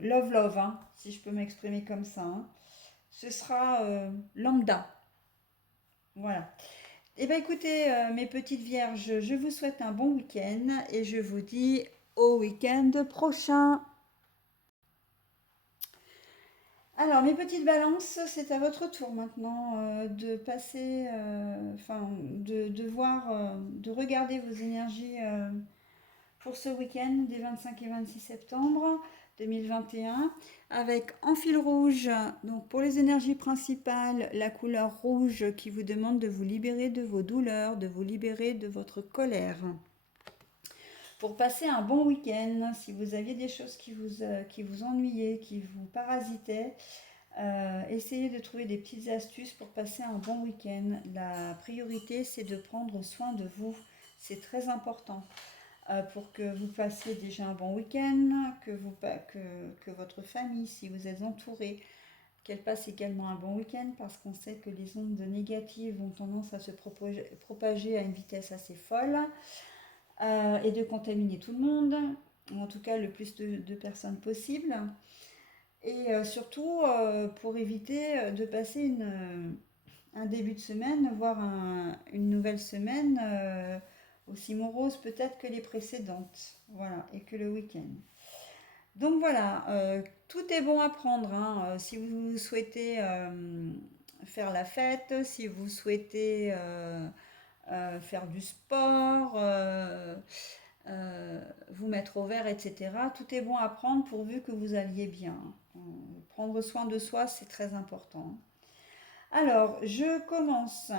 love love, hein, si je peux m'exprimer comme ça, hein. Ce sera lambda. Voilà. Eh bien écoutez, mes petites vierges, je vous souhaite un bon week-end et je vous dis au week-end prochain. Alors, mes petites balances, c'est à votre tour maintenant de passer, enfin, de voir, de regarder vos énergies pour ce week-end des 25 et 26 septembre 2021 avec en fil rouge, donc pour les énergies principales, la couleur rouge qui vous demande de vous libérer de vos douleurs, de vous libérer de votre colère. Pour passer un bon week-end, si vous aviez des choses qui vous ennuyaient, qui vous parasitaient, essayez de trouver des petites astuces pour passer un bon week-end. La priorité, c'est de prendre soin de vous. C'est très important pour que vous passiez déjà un bon week-end, que votre famille, si vous êtes entouré, qu'elle passe également un bon week-end parce qu'on sait que les ondes négatives ont tendance à se propager à une vitesse assez folle et de contaminer tout le monde, ou en tout cas le plus de personnes possible. Et surtout pour éviter de passer un début de semaine, voire une nouvelle semaine aussi morose peut-être que les précédentes. Voilà, et que le week-end. Donc voilà, tout est bon à prendre, hein. Si vous souhaitez faire la fête, si vous souhaitez faire du sport, vous mettre au vert, etc. Tout est bon à prendre pourvu que vous alliez bien. Prendre soin de soi, c'est très important. Alors, je commence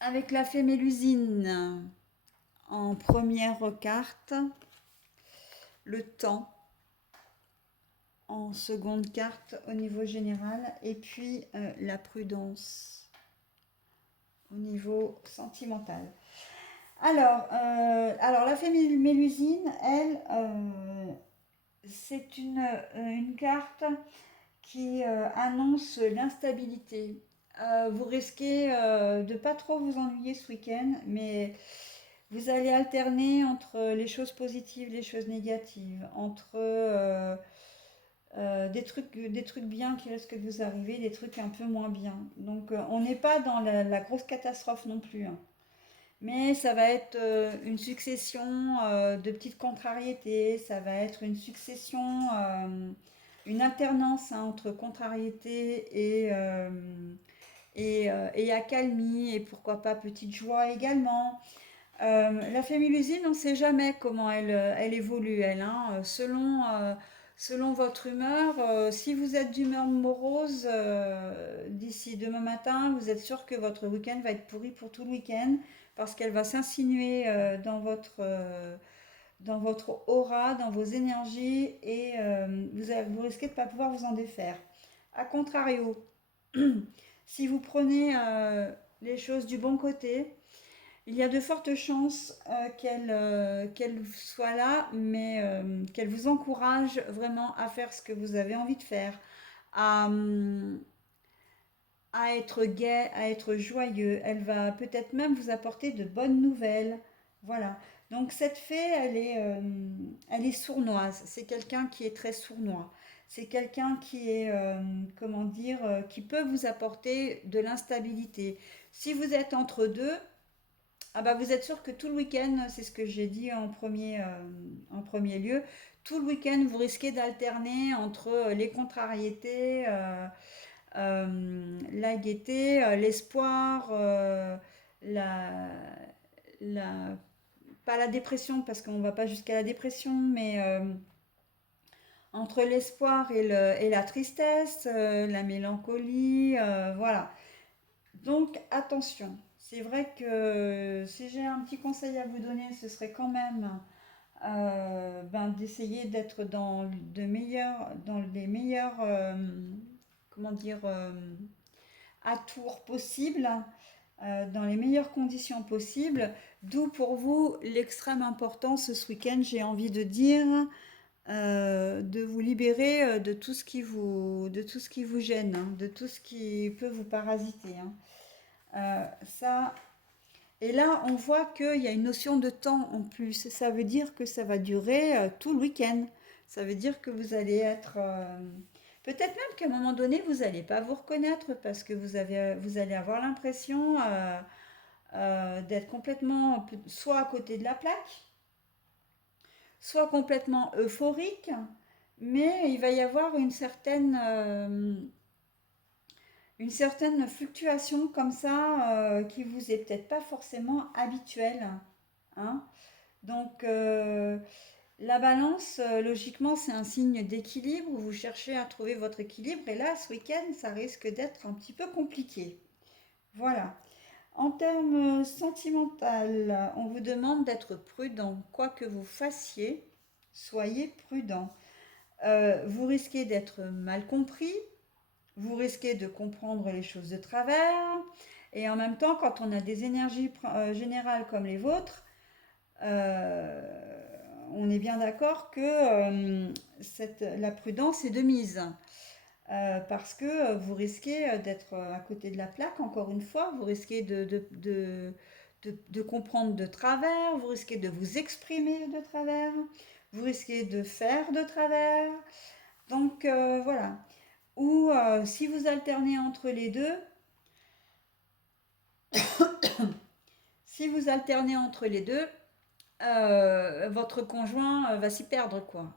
avec la fée Mélusine en première carte, le temps en seconde carte au niveau général et puis la prudence au niveau sentimental. Alors la fée Mélusine, elle, c'est une carte qui annonce l'instabilité. Vous risquez de pas trop vous ennuyer ce week-end, mais vous allez alterner entre les choses positives, les choses négatives, entre des trucs bien qui risquent de vous arriver, des trucs un peu moins bien. Donc on n'est pas dans la grosse catastrophe non plus, hein. Mais ça va être une succession de petites contrariétés, ça va être une succession une alternance hein, entre contrariété et accalmie, et pourquoi pas petite joie également. La fémilusine, on ne sait jamais comment elle évolue, elle, hein, selon votre humeur. Si vous êtes d'humeur morose, d'ici demain matin, vous êtes sûr que votre week-end va être pourri pour tout le week-end, parce qu'elle va s'insinuer dans votre aura, dans vos énergies, et vous risquez de ne pas pouvoir vous en défaire. A contrario, si vous prenez les choses du bon côté, il y a de fortes chances qu'elle soit là, mais qu'elle vous encourage vraiment à faire ce que vous avez envie de faire, à, à être gai, à être joyeux. Elle va peut-être même vous apporter de bonnes nouvelles. Voilà. Donc cette fée, elle est sournoise. C'est quelqu'un qui est très sournois. C'est quelqu'un qui est, comment dire, qui peut vous apporter de l'instabilité. Si vous êtes entre deux, ah bah vous êtes sûr que tout le week-end, c'est ce que j'ai dit en premier lieu, tout le week-end vous risquez d'alterner entre les contrariétés, la gaieté, l'espoir, la, la, pas la dépression parce qu'on ne va pas jusqu'à la dépression, mais entre l'espoir et la tristesse, la mélancolie, voilà. Donc attention, c'est vrai que si j'ai un petit conseil à vous donner, ce serait quand même d'essayer d'être dans les meilleurs, comment dire, atours possibles, dans les meilleures conditions possibles. D'où pour vous l'extrême importance ce week-end, j'ai envie de dire, de vous libérer de tout ce qui vous gêne, hein, de tout ce qui peut vous parasiter, hein. Ça, et là, on voit qu'il y a une notion de temps en plus. Ça veut dire que ça va durer tout le week-end. Ça veut dire que vous allez être... peut-être même qu'à un moment donné, vous n'allez pas vous reconnaître parce que vous allez avoir l'impression d'être complètement soit à côté de la plaque, soit complètement euphorique, mais il va y avoir une certaine fluctuation comme ça qui vous est peut-être pas forcément habituelle, hein. Donc la balance, logiquement, c'est un signe d'équilibre où vous cherchez à trouver votre équilibre. Et là, ce week-end, ça risque d'être un petit peu compliqué. Voilà. En termes sentimentaux, on vous demande d'être prudent. Quoi que vous fassiez, soyez prudent. Vous risquez d'être mal compris, vous risquez de comprendre les choses de travers, et en même temps, quand on a des énergies générales comme les vôtres, on est bien d'accord que la prudence est de mise. Parce que vous risquez d'être à côté de la plaque, encore une fois, vous risquez de comprendre de travers, vous risquez de vous exprimer de travers, vous risquez de faire de travers. Donc voilà. Ou si vous alternez entre les deux, si vous alternez entre les deux, votre conjoint va s'y perdre, quoi.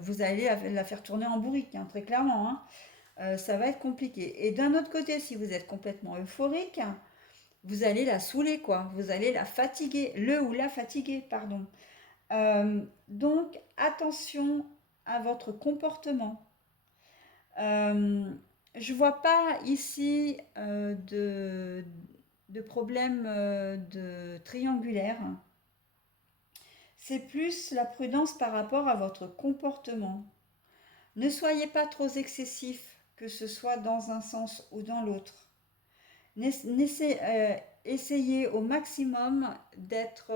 Vous allez la faire tourner en bourrique, hein, très clairement, hein. Ça va être compliqué. Et d'un autre côté, si vous êtes complètement euphorique, vous allez la saouler, quoi. Vous allez la fatiguer, le ou la fatiguer, pardon. Donc, attention à votre comportement. Je vois pas ici de problème de triangulaire. C'est plus la prudence par rapport à votre comportement. Ne soyez pas trop excessif, que ce soit dans un sens ou dans l'autre. Essayez au maximum d'être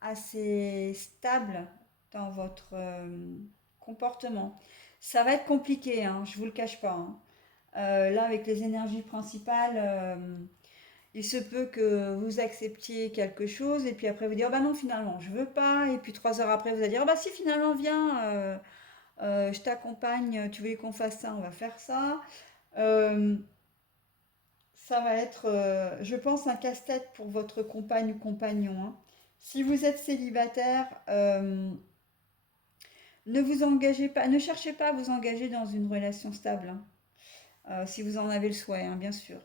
assez stable dans votre comportement. Ça va être compliqué, hein, je ne vous le cache pas, hein. Là, avec les énergies principales, il se peut que vous acceptiez quelque chose et puis après vous dire oh bah non finalement je veux pas et puis 3 heures après vous allez dire oh bah si finalement viens, je t'accompagne, tu veux qu'on fasse ça, on va faire ça. Euh, Ça va être, je pense, un casse-tête pour votre compagne ou compagnon, hein. Si vous êtes célibataire, Ne vous engagez pas, ne cherchez pas à vous engager dans une relation stable, hein. Si vous en avez le souhait, hein, bien sûr.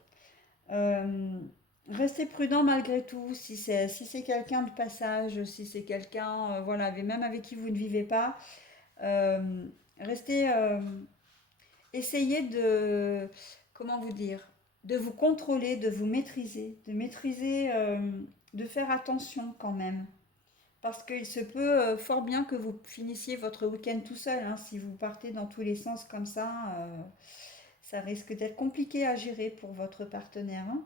Euh, Restez prudent malgré tout. Si c'est quelqu'un de passage, si c'est quelqu'un, voilà, même avec qui vous ne vivez pas, euh, restez, essayez de, comment vous dire, de vous contrôler, de faire attention quand même. Parce qu'il se peut fort bien que vous finissiez votre week-end tout seul, hein. Si vous partez dans tous les sens comme ça risque d'être compliqué à gérer pour votre partenaire, hein.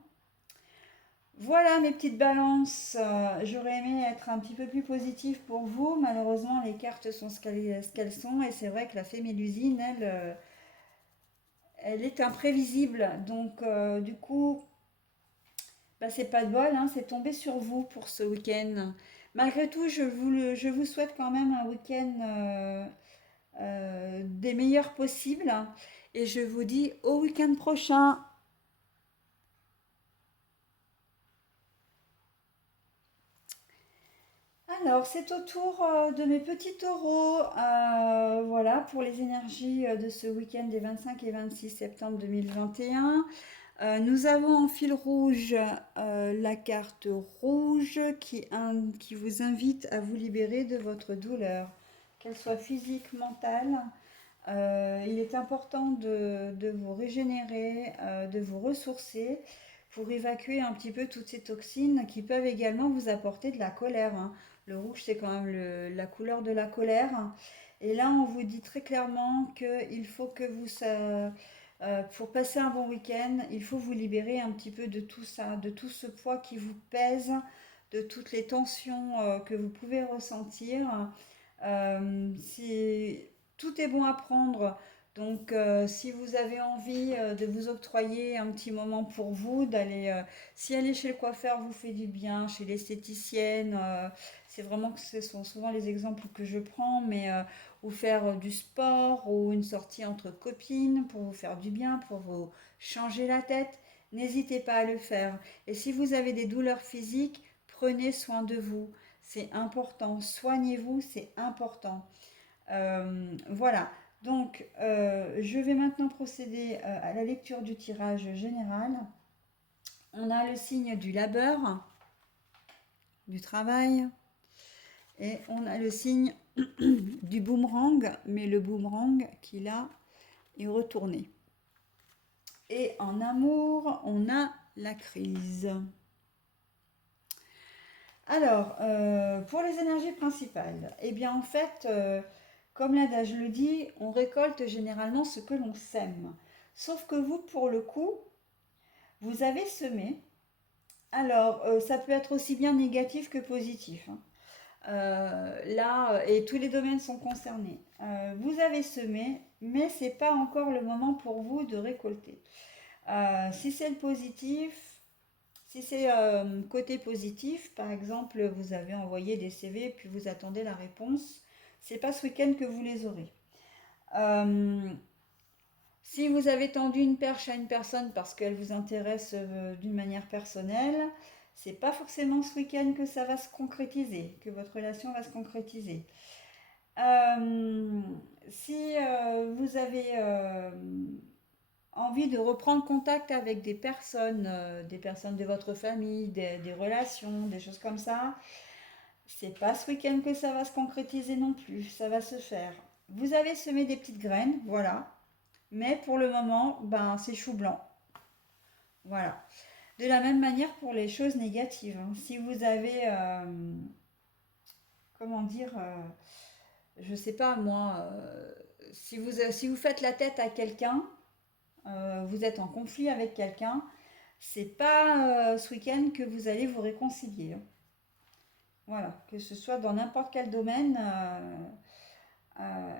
Voilà mes petites balances. J'aurais aimé être un petit peu plus positive pour vous. Malheureusement, les cartes sont ce qu'elles sont. Et c'est vrai que la fée Mélusine, elle est imprévisible. Donc, du coup, bah, c'est pas de bol, hein, c'est tombé sur vous pour ce week-end. Malgré tout, je vous souhaite quand même un week-end des meilleurs possibles. Et je vous dis au week-end prochain. Alors, c'est au tour de mes petits taureaux. Voilà, pour les énergies de ce week-end des 25 et 26 septembre 2021. Nous avons en fil rouge la carte rouge qui vous invite à vous libérer de votre douleur, qu'elle soit physique, mentale. Il est important de vous régénérer, de vous ressourcer pour évacuer un petit peu toutes ces toxines qui peuvent également vous apporter de la colère, hein. Le rouge, c'est quand même la couleur de la colère. Et là, on vous dit très clairement qu'il faut que pour passer un bon week-end, il faut vous libérer un petit peu de tout ça, de tout ce poids qui vous pèse, de toutes les tensions que vous pouvez ressentir. Si tout est bon à prendre, donc si vous avez envie de vous octroyer un petit moment pour vous, si aller chez le coiffeur vous fait du bien, chez l'esthéticienne, c'est vraiment que ce sont souvent les exemples que je prends, mais ou faire du sport ou une sortie entre copines pour vous faire du bien, pour vous changer la tête, n'hésitez pas à le faire. Et si vous avez des douleurs physiques, prenez soin de vous. C'est important. Soignez-vous, c'est important. Voilà. Donc, je vais maintenant procéder à la lecture du tirage général. On a le signe du labeur, du travail, et on a le signe du boomerang, mais le boomerang qui là est retourné. Et en amour, on a la crise. Alors, pour les énergies principales, eh bien en fait, comme l'adage le dit, on récolte généralement ce que l'on sème. Sauf que vous, pour le coup, vous avez semé. Alors, ça peut être aussi bien négatif que positif, hein. Là, et tous les domaines sont concernés. Vous avez semé, mais c'est pas encore le moment pour vous de récolter. Si c'est le positif, si c'est côté positif, par exemple, vous avez envoyé des CV puis vous attendez la réponse, c'est pas ce week-end que vous les aurez. Euh, Si vous avez tendu une perche à une personne parce qu'elle vous intéresse d'une manière personnelle, c'est pas forcément ce week-end que ça va se concrétiser, que votre relation va se concrétiser. Euh, si vous avez envie de reprendre contact avec des personnes de votre famille, des relations, des choses comme ça, c'est pas ce week-end que ça va se concrétiser non plus, ça va se faire. Vous avez semé des petites graines, voilà, mais pour le moment, ben, c'est chou blanc. Voilà. De la même manière pour les choses négatives, hein. Si vous avez, comment dire, je sais pas moi, si vous faites la tête à quelqu'un, vous êtes en conflit avec quelqu'un, c'est pas ce week-end que vous allez vous réconcilier, hein. Voilà, que ce soit dans n'importe quel domaine, euh,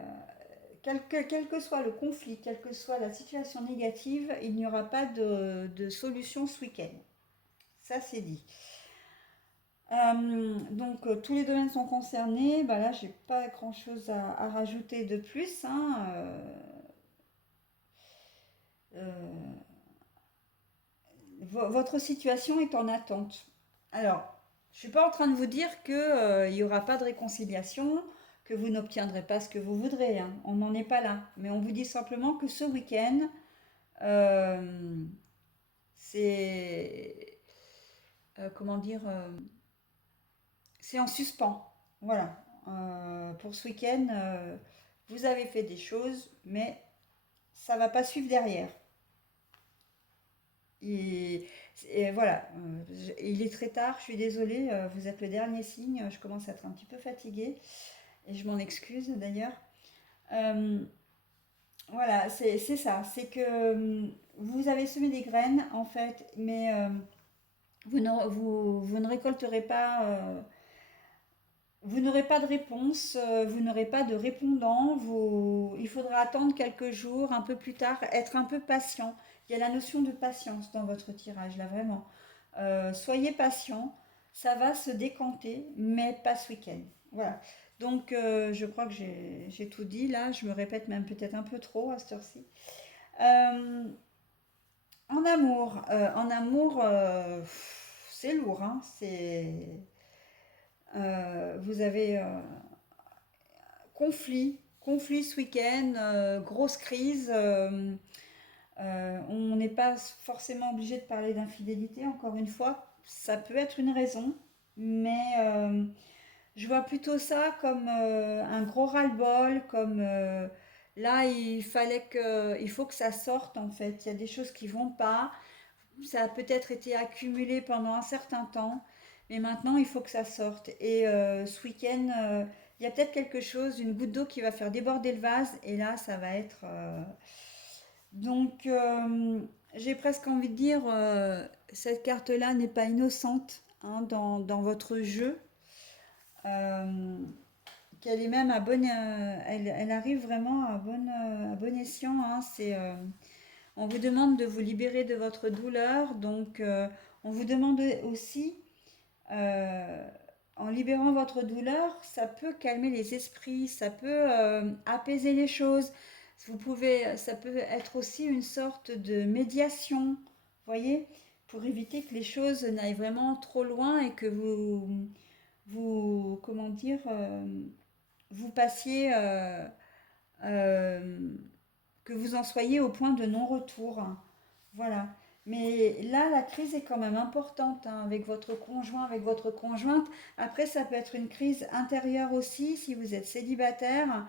quel que soit le conflit, quelle que soit la situation négative, il n'y aura pas de solution ce week-end. Ça, c'est dit. Donc, tous les domaines sont concernés. Bah, là, j'ai pas grand-chose à rajouter de plus, hein. Euh, Votre situation est en attente. Alors, je ne suis pas en train de vous dire qu'il n'y aura pas de réconciliation, que vous n'obtiendrez pas ce que vous voudrez, hein. On n'en est pas là. Mais on vous dit simplement que ce week-end, euh, c'est, comment dire, c'est en suspens. Voilà. Pour ce week-end, vous avez fait des choses, mais ça va pas suivre derrière. Et, et voilà, il est très tard, je suis désolée, vous êtes le dernier signe, je commence à être un petit peu fatiguée et je m'en excuse d'ailleurs. Euh, voilà, c'est ça, c'est que vous avez semé des graines en fait, mais vous ne récolterez pas, vous n'aurez pas de réponse, vous n'aurez pas de répondant, il faudra attendre quelques jours, un peu plus tard, être un peu patient. Il y a la notion de patience dans votre tirage, là vraiment. Soyez patient, ça va se décanter, mais pas ce week-end. Voilà. Donc, je crois que j'ai tout dit là, je me répète même peut-être un peu trop à cette heure-ci. Euh, en amour, c'est lourd, hein, vous avez conflit ce week-end, grosse crise. On n'est pas forcément obligé de parler d'infidélité, encore une fois. Ça peut être une raison, mais je vois plutôt ça comme un gros ras-le-bol, comme là, il faut que ça sorte en fait. Il y a des choses qui vont pas. Ça a peut-être été accumulé pendant un certain temps, mais maintenant il faut que ça sorte. Et ce week-end, il y a peut-être quelque chose, une goutte d'eau qui va faire déborder le vase, et là, ça va être. Donc, j'ai presque envie de dire, cette carte-là n'est pas innocente hein, dans votre jeu. Euh, Qu'elle est même à bonne, elle arrive vraiment à bon escient, hein. On vous demande de vous libérer de votre douleur, donc on vous demande aussi, euh, en libérant votre douleur, ça peut calmer les esprits, ça peut apaiser les choses. Ça peut être aussi une sorte de médiation, voyez, pour éviter que les choses n'aillent vraiment trop loin et que comment dire, vous passiez, euh, que vous en soyez au point de non-retour. Voilà. Mais là, la crise est quand même importante hein, avec votre conjoint, avec votre conjointe. Après, ça peut être une crise intérieure aussi si vous êtes célibataire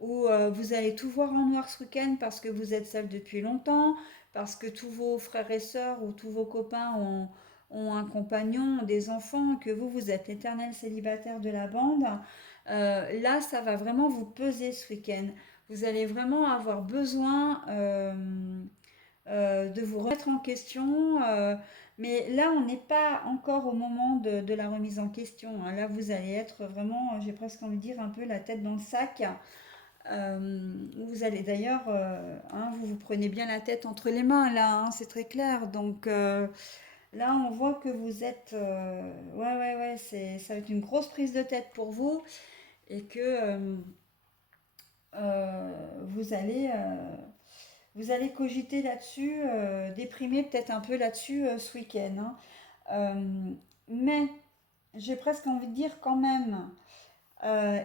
ou vous allez tout voir en noir ce week-end parce que vous êtes seul depuis longtemps, parce que tous vos frères et sœurs ou tous vos copains ont un compagnon, ont des enfants, que vous êtes l'éternel célibataire de la bande. Là, ça va vraiment vous peser ce week-end. Vous allez vraiment avoir besoin de vous remettre en question. Mais là, on n'est pas encore au moment de la remise en question, hein. Là, vous allez être vraiment, j'ai presque envie de dire, un peu la tête dans le sac. Vous allez d'ailleurs, hein, vous vous prenez bien la tête entre les mains, là, hein, c'est très clair. Donc là, on voit que vous êtes... ouais, ouais, ouais, ça va être une grosse prise de tête pour vous et que vous allez cogiter là-dessus, déprimer peut-être un peu là-dessus ce week-end, hein. Mais j'ai presque envie de dire quand même,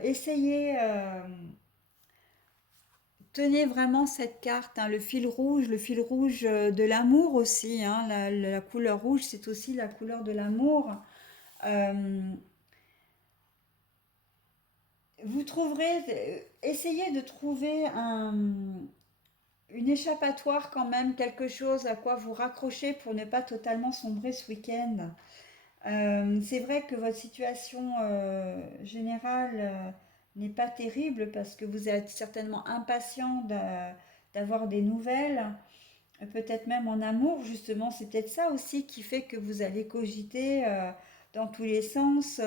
essayez, tenez vraiment cette carte, hein, le fil rouge de l'amour aussi, hein, la couleur rouge, c'est aussi la couleur de l'amour. Euh, Vous trouverez, essayez de trouver une échappatoire quand même, quelque chose à quoi vous raccrocher pour ne pas totalement sombrer ce week-end. C'est vrai que votre situation générale n'est pas terrible parce que vous êtes certainement impatient d'avoir des nouvelles, peut-être même en amour, justement. C'est peut-être ça aussi qui fait que vous allez cogiter dans tous les sens.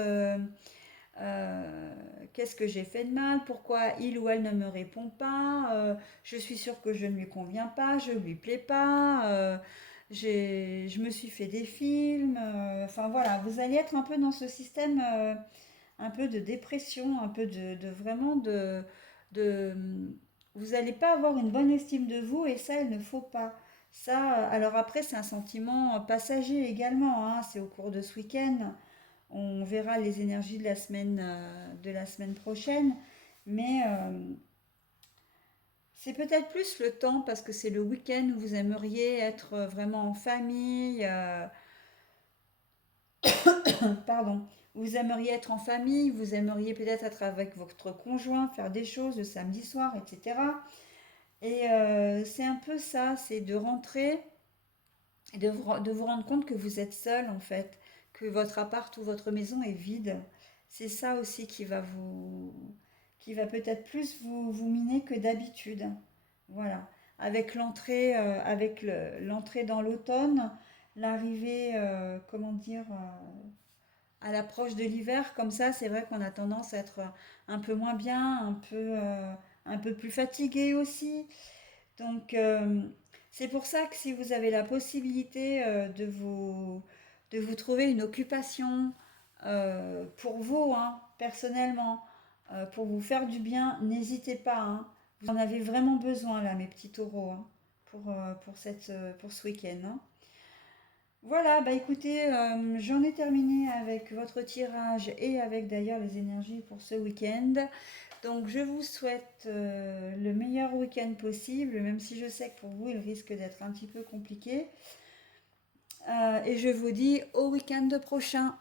Qu'est-ce que j'ai fait de mal? Pourquoi il ou elle ne me répond pas? Je suis sûre que je ne lui conviens pas, je ne lui plais pas. Je me suis fait des films. Enfin voilà, vous allez être un peu dans ce système, un peu de dépression, un peu vraiment de vous n'allez pas avoir une bonne estime de vous et ça, il ne faut pas. Ça, alors après, c'est un sentiment passager également, hein, c'est au cours de ce week-end. On verra les énergies de la semaine prochaine. Mais c'est peut-être plus le temps parce que c'est le week-end où vous aimeriez être vraiment en famille. Pardon. Vous aimeriez être en famille, vous aimeriez peut-être être avec votre conjoint, faire des choses le samedi soir, etc. Et c'est un peu ça, c'est de rentrer et de vous rendre compte que vous êtes seul en fait, que votre appart ou votre maison est vide. C'est ça aussi qui va peut-être plus vous miner que d'habitude. Voilà. Avec l'entrée dans l'automne, l'arrivée, comment dire, à l'approche de l'hiver, comme ça, c'est vrai qu'on a tendance à être un peu moins bien, un peu plus fatigué aussi. Donc, c'est pour ça que si vous avez la possibilité de vous trouver une occupation pour vous, hein, personnellement, pour vous faire du bien, n'hésitez pas, hein. Vous en avez vraiment besoin là, mes petits taureaux, hein, pour ce week-end, hein. Voilà, bah écoutez, j'en ai terminé avec votre tirage et avec d'ailleurs les énergies pour ce week-end. Donc je vous souhaite le meilleur week-end possible, même si je sais que pour vous il risque d'être un petit peu compliqué. Et je vous dis au week-end prochain.